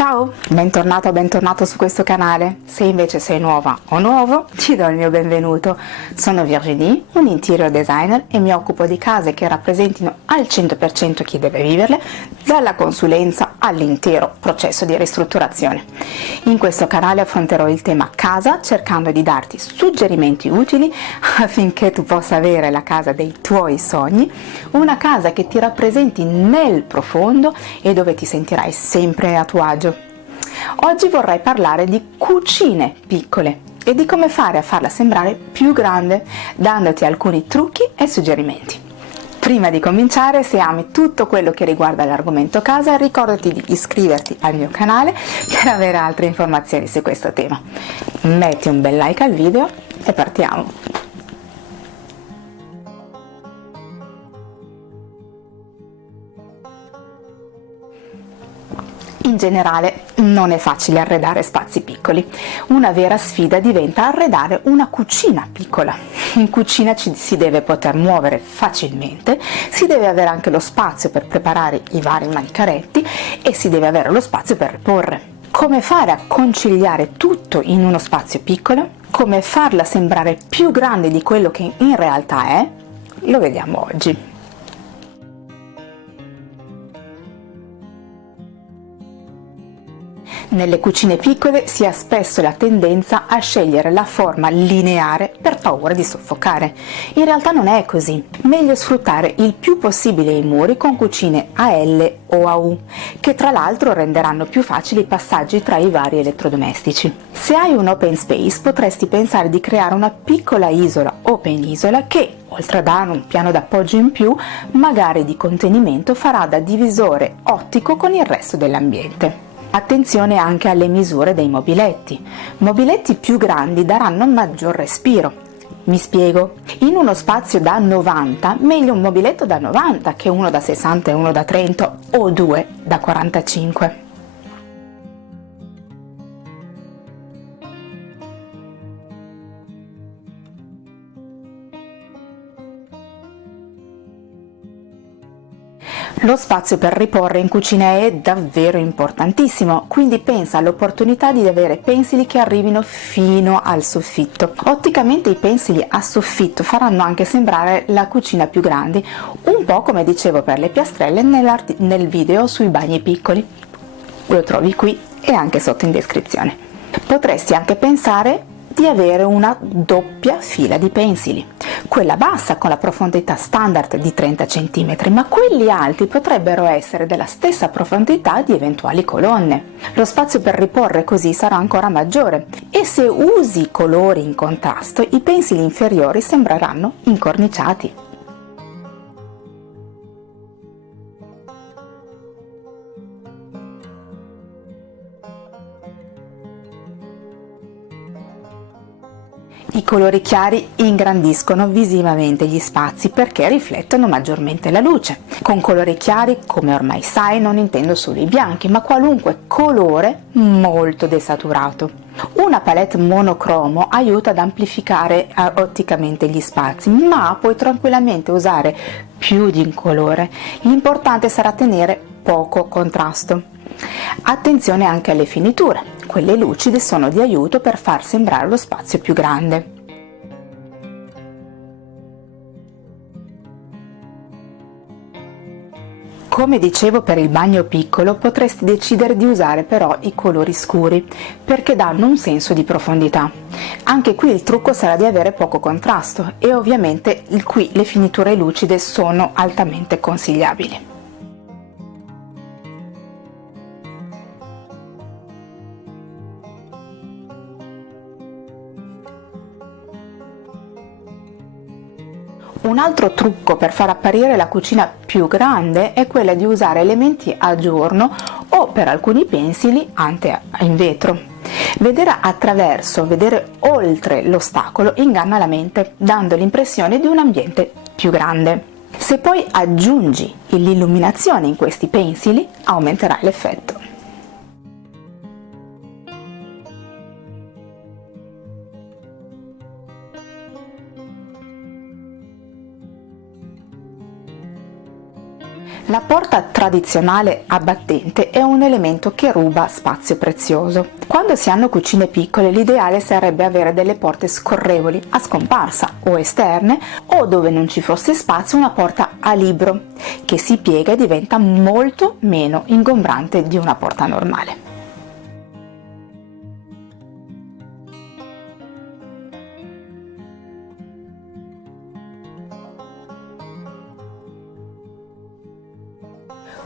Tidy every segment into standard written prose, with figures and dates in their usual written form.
Ciao, bentornato o bentornato su questo canale. Se invece sei nuova o nuovo, ti do il mio benvenuto. Sono Virginie, un interior designer e mi occupo di case che rappresentino al 100% chi deve viverle, dalla consulenza all'intero processo di ristrutturazione. In questo canale affronterò il tema casa cercando di darti suggerimenti utili affinché tu possa avere la casa dei tuoi sogni, una casa che ti rappresenti nel profondo e dove ti sentirai sempre a tuo agio. Oggi vorrei parlare di cucine piccole e di come fare a farla sembrare più grande, dandoti alcuni trucchi e suggerimenti. Prima di cominciare, se ami tutto quello che riguarda l'argomento casa, ricordati di iscriverti al mio canale per avere altre informazioni su questo tema. Metti un bel like al video e partiamo! In generale non è facile arredare spazi piccoli. Una vera sfida diventa arredare una cucina piccola. In cucina ci si deve poter muovere facilmente, si deve avere anche lo spazio per preparare i vari manicaretti e si deve avere lo spazio per riporre. Come fare a conciliare tutto in uno spazio piccolo? Come farla sembrare più grande di quello che in realtà è? Lo vediamo oggi. Nelle cucine piccole si ha spesso la tendenza a scegliere la forma lineare per paura di soffocare. In realtà non è così. Meglio sfruttare il più possibile i muri con cucine a L o a U, che tra l'altro renderanno più facili i passaggi tra i vari elettrodomestici. Se hai un open space potresti pensare di creare una piccola isola o penisola che, oltre a dare un piano d'appoggio in più, magari di contenimento, farà da divisore ottico con il resto dell'ambiente. Attenzione anche alle misure dei mobiletti. Mobiletti più grandi daranno maggior respiro. Mi spiego. In uno spazio da 90, meglio un mobiletto da 90 che uno da 60 e uno da 30 o due da 45. Lo spazio per riporre in cucina è davvero importantissimo, quindi pensa all'opportunità di avere pensili che arrivino fino al soffitto. Otticamente i pensili a soffitto faranno anche sembrare la cucina più grande, un po' come dicevo per le piastrelle nel video sui bagni piccoli. Lo trovi qui e anche sotto in descrizione. Potresti anche pensare di avere una doppia fila di pensili, quella bassa con la profondità standard di 30 cm, ma quelli alti potrebbero essere della stessa profondità di eventuali colonne. Lo spazio per riporre così sarà ancora maggiore e se usi colori in contrasto i pensili inferiori sembreranno incorniciati. I colori chiari ingrandiscono visivamente gli spazi perché riflettono maggiormente la luce. Con colori chiari, come ormai sai, non intendo solo i bianchi, ma qualunque colore molto desaturato. Una palette monocromo aiuta ad amplificare otticamente gli spazi, ma puoi tranquillamente usare più di un colore. L'importante sarà tenere poco contrasto. Attenzione anche alle finiture. Quelle lucide sono di aiuto per far sembrare lo spazio più grande. Come dicevo per il bagno piccolo potresti decidere di usare però i colori scuri perché danno un senso di profondità. Anche qui il trucco sarà di avere poco contrasto e ovviamente qui le finiture lucide sono altamente consigliabili. Un altro trucco per far apparire la cucina più grande è quella di usare elementi a giorno o per alcuni pensili anche in vetro. Vedere attraverso, vedere oltre l'ostacolo inganna la mente, dando l'impressione di un ambiente più grande. Se poi aggiungi l'illuminazione in questi pensili, aumenterai l'effetto. La porta tradizionale a battente è un elemento che ruba spazio prezioso. Quando si hanno cucine piccole, l'ideale sarebbe avere delle porte scorrevoli a scomparsa o esterne, o dove non ci fosse spazio una porta a libro che si piega e diventa molto meno ingombrante di una porta normale.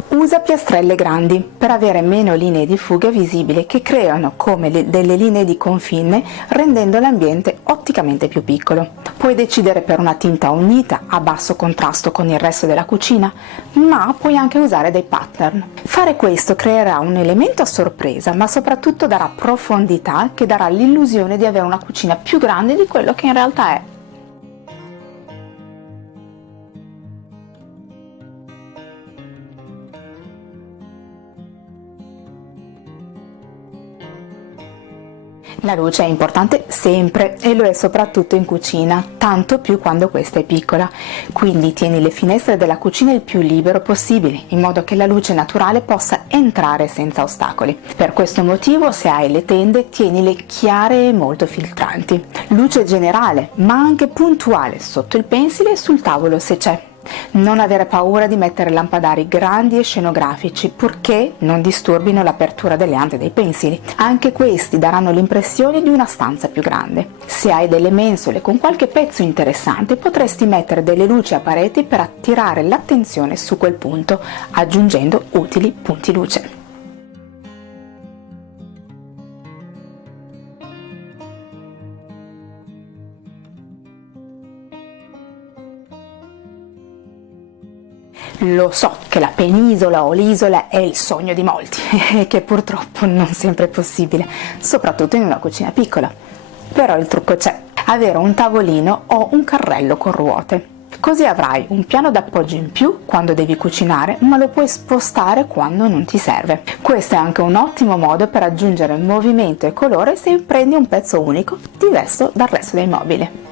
Usa piastrelle grandi per avere meno linee di fuga visibili che creano come delle linee di confine, rendendo l'ambiente otticamente più piccolo. Puoi decidere per una tinta unita a basso contrasto con il resto della cucina, ma puoi anche usare dei pattern. Fare questo creerà un elemento a sorpresa, ma soprattutto darà profondità che darà l'illusione di avere una cucina più grande di quello che in realtà è. La luce è importante sempre e lo è soprattutto in cucina, tanto più quando questa è piccola. Quindi tieni le finestre della cucina il più libero possibile, in modo che la luce naturale possa entrare senza ostacoli. Per questo motivo, se hai le tende, tienile chiare e molto filtranti. Luce generale, ma anche puntuale sotto il pensile e sul tavolo se c'è. Non avere paura di mettere lampadari grandi e scenografici, purché non disturbino l'apertura delle ante dei pensili. Anche questi daranno l'impressione di una stanza più grande. Se hai delle mensole con qualche pezzo interessante, potresti mettere delle luci a pareti per attirare l'attenzione su quel punto, aggiungendo utili punti luce. Lo so che la penisola o l'isola è il sogno di molti e che purtroppo non sempre è possibile, soprattutto in una cucina piccola. Però il trucco c'è: avere un tavolino o un carrello con ruote. Così avrai un piano d'appoggio in più quando devi cucinare, ma lo puoi spostare quando non ti serve. Questo è anche un ottimo modo per aggiungere movimento e colore se prendi un pezzo unico, diverso dal resto dei mobili.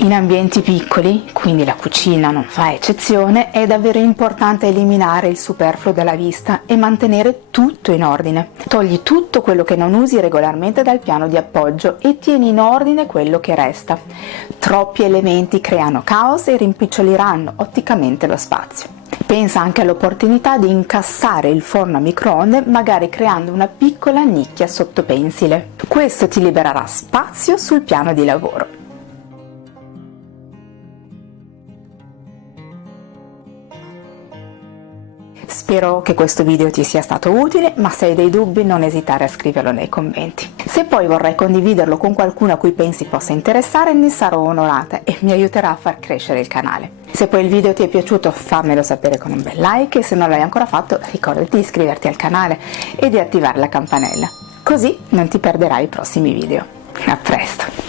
In ambienti piccoli, quindi la cucina non fa eccezione, è davvero importante eliminare il superfluo dalla vista e mantenere tutto in ordine. Togli tutto quello che non usi regolarmente dal piano di appoggio e tieni in ordine quello che resta. Troppi elementi creano caos e rimpiccioliranno otticamente lo spazio. Pensa anche all'opportunità di incassare il forno a microonde, magari creando una piccola nicchia sotto pensile. Questo ti libererà spazio sul piano di lavoro. Spero che questo video ti sia stato utile, ma se hai dei dubbi non esitare a scriverlo nei commenti. Se poi vorrai condividerlo con qualcuno a cui pensi possa interessare, ne sarò onorata e mi aiuterà a far crescere il canale. Se poi il video ti è piaciuto, fammelo sapere con un bel like, e se non l'hai ancora fatto ricordati di iscriverti al canale e di attivare la campanella, così non ti perderai i prossimi video. A presto!